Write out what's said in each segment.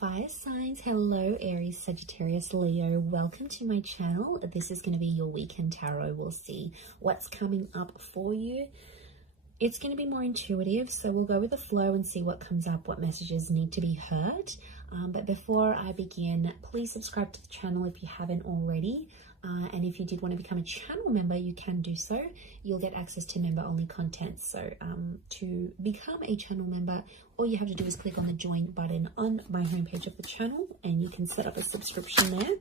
Fire signs, hello Aries, Sagittarius, Leo, welcome to my channel. This is going to be your weekend tarot. We'll see what's coming up for you. It's going to be more intuitive, so we'll go with the flow and see what comes up, what messages need to be heard. But before I begin, please subscribe to the channel if you haven't already. And if you did want to become a channel member, you can do so. You'll get access to member-only content. So to become a channel member, all you have to do is click on the join button on my homepage of the channel, and you can set up a subscription there.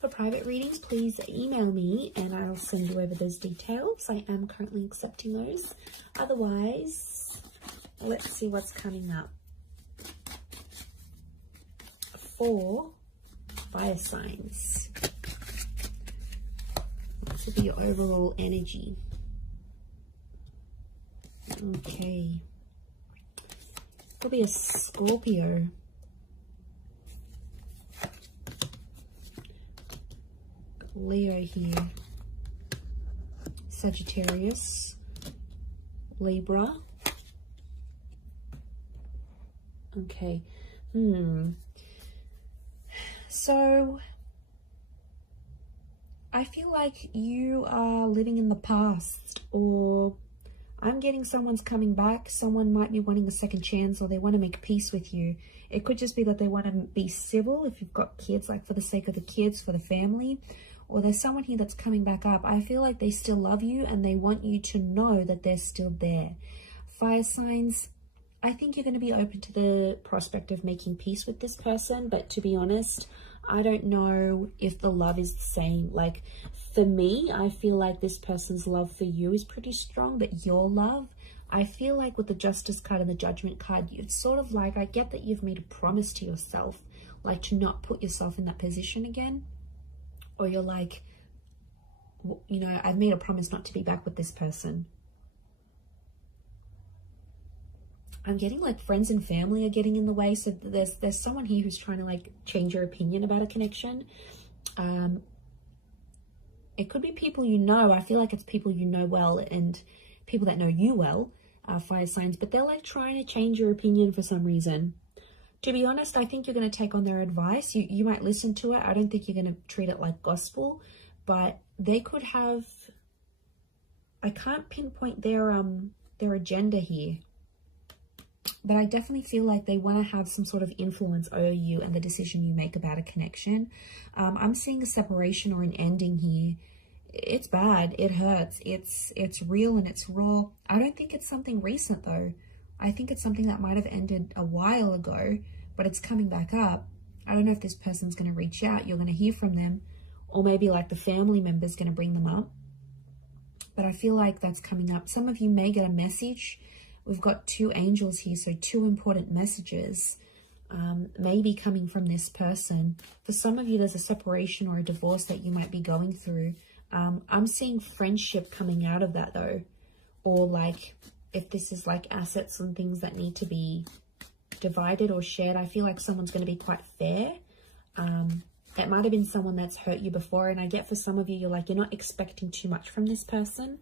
For private readings, please email me and I'll send you over those details. I am currently accepting those. Otherwise, let's see what's coming up for fire signs. This will be your overall energy. Okay. Could be a Scorpio. Leo here. Sagittarius. Libra. Okay. So I feel like you are living in the past, or I'm getting someone's coming back. Someone might be wanting a second chance, or they want to make peace with you. It could just be that they want to be civil if you've got kids, like for the sake of the kids, for the family. Or there's someone here that's coming back up. I feel like they still love you and they want you to know that they're still there. Fire signs, I think you're going to be open to the prospect of making peace with this person. But to be honest, I don't know if the love is the same. Like for me, I feel like this person's love for you is pretty strong, but your love, I feel like with the Justice card and the Judgment card, it's sort of like, I get that you've made a promise to yourself, like to not put yourself in that position again. Or you're like, you know, I've made a promise not to be back with this person. I'm getting like friends and family are getting in the way. So there's someone here who's trying to like change your opinion about a connection. It could be people you know. I feel like it's people you know well and people that know you well, fire signs, but they're like trying to change your opinion for some reason. To be honest, I think you're going to take on their advice. You might listen to it. I don't think you're going to treat it like gospel, but they could have, I can't pinpoint their agenda here. But I definitely feel like they want to have some sort of influence over you and the decision you make about a connection. I'm seeing a separation or an ending here. It's bad. It hurts. It's real and it's raw. I don't think it's something recent though. I think it's something that might have ended a while ago, but it's coming back up. I don't know if this person's going to reach out. You're going to hear from them, or maybe like the family member's going to bring them up. But I feel like that's coming up. Some of you may get a message. We've got two angels here, so two important messages maybe coming from this person. For some of you, there's a separation or a divorce that you might be going through. I'm seeing friendship coming out of that though, or like if this is like assets and things that need to be divided or shared, I feel like someone's going to be quite fair. It might have been someone that's hurt you before, and I get for some of you, you're like, you're not expecting too much from this person.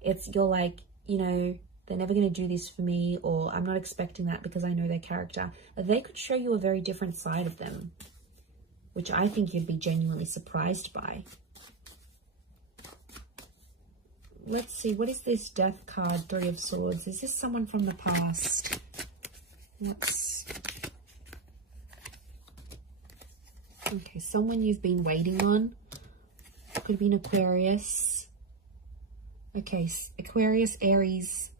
You're like, you know, they're never going to do this for me, or I'm not expecting that because I know their character. They could show you a very different side of them, which I think you'd be genuinely surprised by. Let's see, what is this Death card, Three of Swords? Is this someone from the past? Okay, someone you've been waiting on. Could be an Aquarius. Okay, Aquarius, Aries.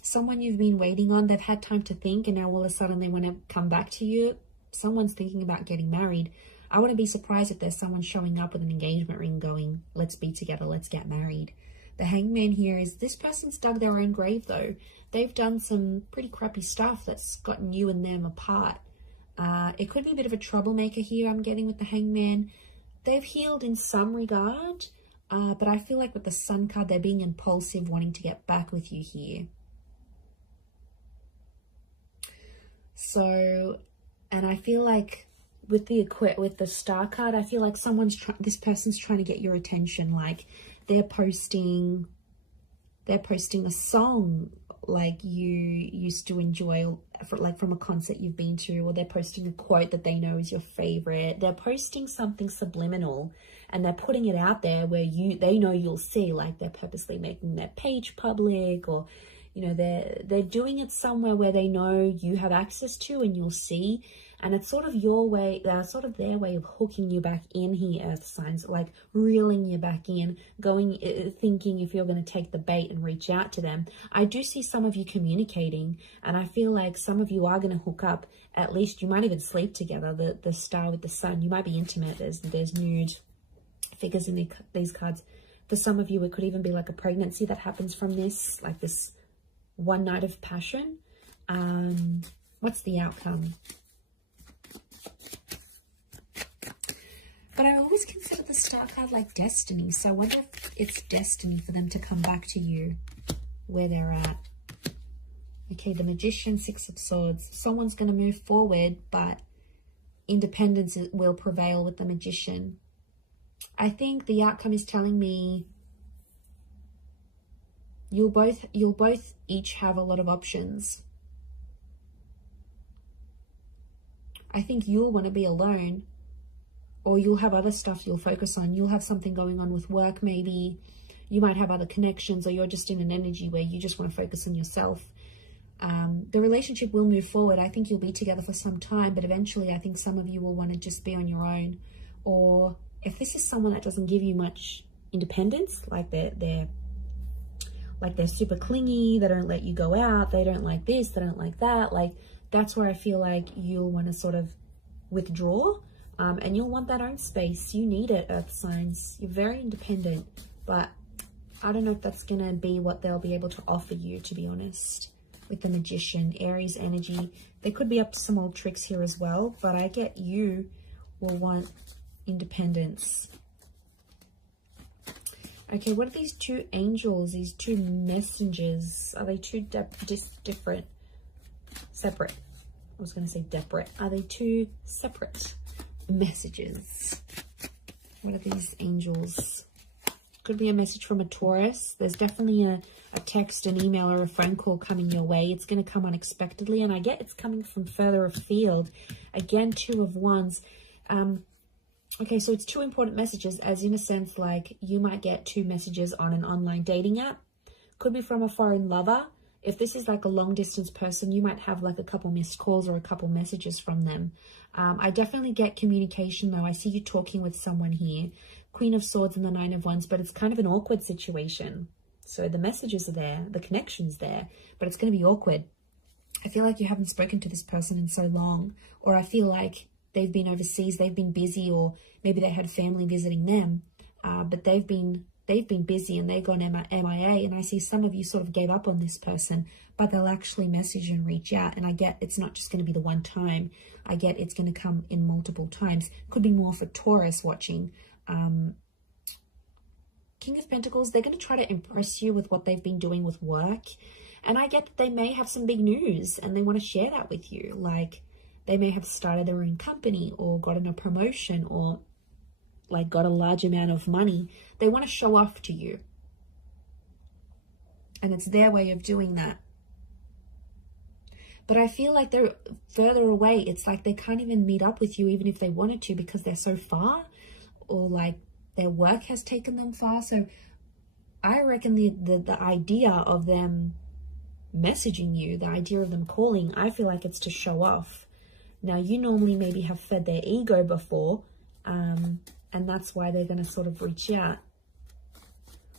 Someone you've been waiting on. They've had time to think, and now all of a sudden they want to come back to you. Someone's thinking about getting married. I wouldn't be surprised if there's someone showing up with an engagement ring going, let's be together, let's get married. The Hangman here is this person's dug their own grave though. They've done some pretty crappy stuff that's gotten you and them apart. It could be a bit of a troublemaker here, I'm getting with the Hangman. They've healed in some regard, but I feel like with the Sun card, they're being impulsive, wanting to get back with you here. So, and I feel like with the Star card, I feel like this person's trying to get your attention. Like they're posting a song like you used to enjoy, like from a concert you've been to, or they're posting a quote that they know is your favorite. They're posting something subliminal and they're putting it out there where they know you'll see, like they're purposely making their page public, or you know, they're doing it somewhere where they know you have access to and you'll see. And it's sort of your way, sort of their way of hooking you back in here, earth signs, like reeling you back in, thinking if you're going to take the bait and reach out to them. I do see some of you communicating, and I feel like some of you are going to hook up. At least you might even sleep together. The star with the sun, you might be intimate. There's nude figures in these cards. For some of you, it could even be like a pregnancy that happens from this, like this one night of passion. What's the outcome? But I always consider the star card like destiny. So I wonder if it's destiny for them to come back to you where they're at. Okay, the Magician, Six of Swords. Someone's going to move forward, but independence will prevail with the Magician. I think the outcome is telling me you'll both each have a lot of options. I think you'll want to be alone, or you'll have other stuff you'll focus on. You'll have something going on with work, maybe. You might have other connections, or you're just in an energy where you just want to focus on yourself. The relationship will move forward. I think you'll be together for some time, but eventually I think some of you will want to just be on your own. Or if this is someone that doesn't give you much independence, like they're super clingy, they don't let you go out, they don't like this, they don't like that, like that's where I feel like you'll want to sort of withdraw. And you'll want that own space. You need it, earth signs. You're very independent, but I don't know if that's going to be what they'll be able to offer you, to be honest. With the Magician, Aries energy, they could be up to some old tricks here as well, but I get you will want independence. Okay, what are these two angels, these two messengers? Are they two different? Separate. I was going to say separate. Are they two separate messages? What are these angels? Could be a message from a Taurus. There's definitely a text, an email, or a phone call coming your way. It's going to come unexpectedly, and I get it's coming from further afield. Again, Two of Wands. Okay, so it's two important messages, as in a sense, like you might get two messages on an online dating app. Could be from a foreign lover. If this is like a long distance person, you might have like a couple missed calls or a couple messages from them. I definitely get communication though. I see you talking with someone here. Queen of Swords and the Nine of Wands, but it's kind of an awkward situation. So the messages are there, the connection's there, but it's going to be awkward. I feel like you haven't spoken to this person in so long, or I feel like they've been overseas, they've been busy, or maybe they had family visiting them, but they've been busy and they've gone MIA, and I see some of you sort of gave up on this person, but they'll actually message and reach out, and I get it's not just going to be the one time. I get it's going to come in multiple times. Could be more for Taurus watching. King of Pentacles, they're going to try to impress you with what they've been doing with work, and I get that they may have some big news and they want to share that with you. Like they may have started their own company or gotten a promotion or like got a large amount of money. They want to show off to you, and it's their way of doing that. But I feel like they're further away. It's like they can't even meet up with you even if they wanted to, because they're so far, or like their work has taken them far. So I reckon the idea of them messaging you, the idea of them calling, I feel like it's to show off. Now, you normally maybe have fed their ego before, and that's why they're going to sort of reach out.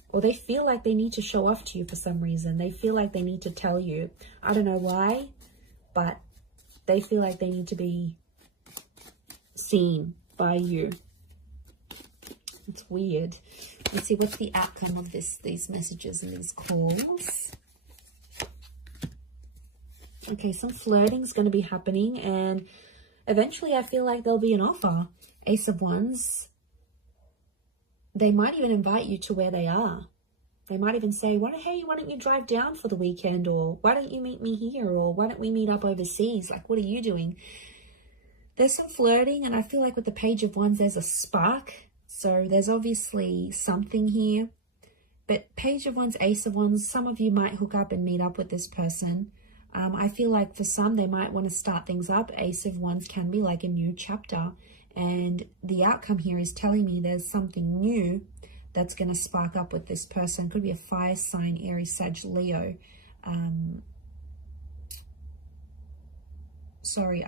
Or they feel like they need to show off to you for some reason. They feel like they need to tell you. I don't know why, but they feel like they need to be seen by you. It's weird. Let's see, what's the outcome of these messages and these calls? Okay, some flirting is going to be happening, and eventually I feel like there'll be an offer. Ace of Wands. They might even invite you to where they are. They might even say, hey, why don't you drive down for the weekend? Or why don't you meet me here? Or why don't we meet up overseas? Like, what are you doing? There's some flirting, and I feel like with the Page of Wands, there's a spark. So there's obviously something here. But Page of Wands, Ace of Wands, some of you might hook up and meet up with this person. I feel like for some, they might want to start things up. Ace of Wands can be like a new chapter. And the outcome here is telling me there's something new that's going to spark up with this person. Could be a fire sign, Aries, Sag, Leo. Sorry,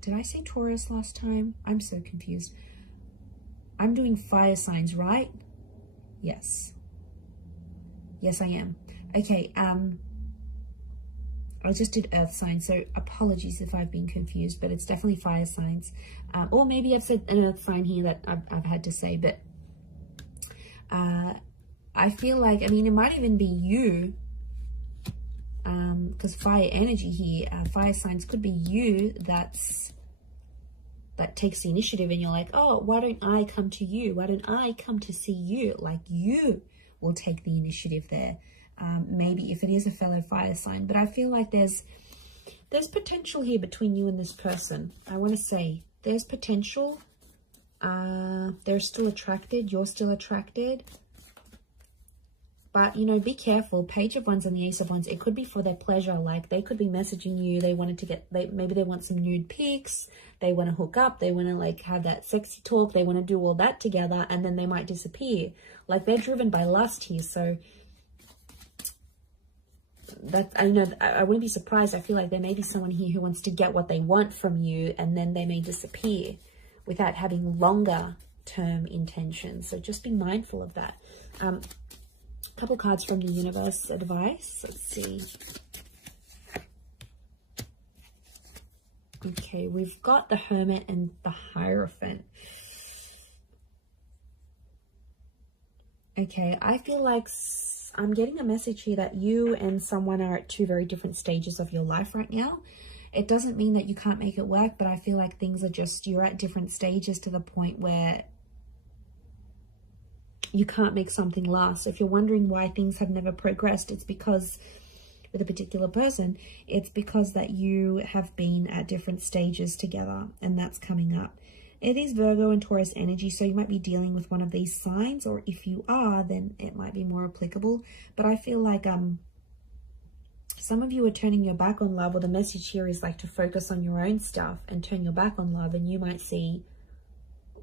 did I say Taurus last time? I'm so confused. I'm doing fire signs, right? Yes. Yes, I am. Okay, I just did earth signs, so apologies if I've been confused, but it's definitely fire signs. Or maybe I've said an earth sign here that I've had to say, but I feel like, I mean, it might even be you, because fire energy here, fire signs could be you that takes the initiative, and you're like, oh, why don't I come to you? Why don't I come to see you? Like, you will take the initiative there. Maybe if it is a fellow fire sign, but I feel like there's potential here between you and this person. I want to say there's potential. They're still attracted. You're still attracted. But, you know, be careful. Page of Wands and the Ace of Wands, it could be for their pleasure. Like, they could be messaging you. They wanted to maybe they want some nude pics. They want to hook up. They want to, like, have that sexy talk. They want to do all that together, and then they might disappear. Like, they're driven by lust here. So that, I know, I wouldn't be surprised. I feel like there may be someone here who wants to get what they want from you, and then they may disappear without having longer term intentions. So just be mindful of that. Couple cards from the universe advice. Let's see. Okay, we've got the Hermit and the Hierophant. Okay, I feel like I'm getting a message here that you and someone are at two very different stages of your life right now. It doesn't mean that you can't make it work, but I feel like things are just, you're at different stages to the point where you can't make something last. If you're wondering why things have never progressed, it's because with a particular person, it's because that you have been at different stages together, and that's coming up. It is Virgo and Taurus energy, so you might be dealing with one of these signs, or if you are, then it might be more applicable. But I feel like some of you are turning your back on love, or the message here is like to focus on your own stuff and turn your back on love, and you might see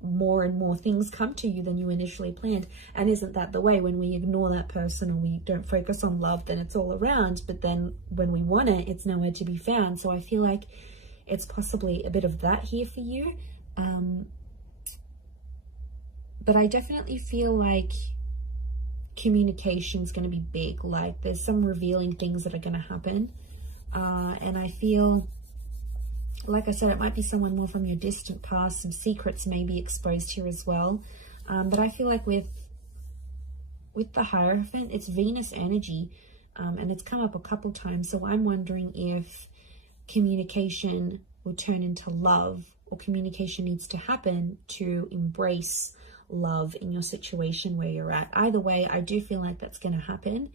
more and more things come to you than you initially planned. And isn't that the way? When we ignore that person or we don't focus on love, then it's all around, but then when we want it, it's nowhere to be found. So I feel like it's possibly a bit of that here for you. But I definitely feel like communication is going to be big. Like, there's some revealing things that are going to happen, and I feel, like I said, it might be someone more from your distant past. Some secrets may be exposed here as well. But I feel like with the Hierophant, it's Venus energy, and it's come up a couple times. So I'm wondering if communication will turn into love, or communication needs to happen to embrace love in your situation where you're at. Either way, I do feel like that's going to happen.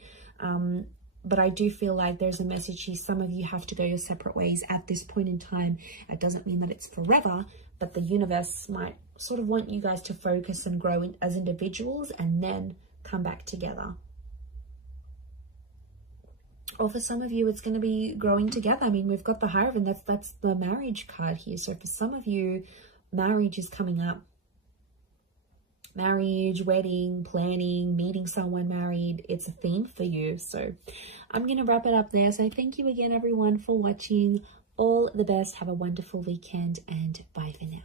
But I do feel like there's a message here. Some of you have to go your separate ways at this point in time. It doesn't mean that it's forever, but the universe might sort of want you guys to focus and grow as individuals and then come back together. Or for some of you, it's going to be growing together. I mean, we've got the Hierophant. That's the marriage card here. So for some of you, marriage is coming up. Marriage, wedding, planning, meeting someone married, it's a theme for you. So I'm going to wrap it up there. So thank you again, everyone, for watching. All the best. Have a wonderful weekend, and bye for now.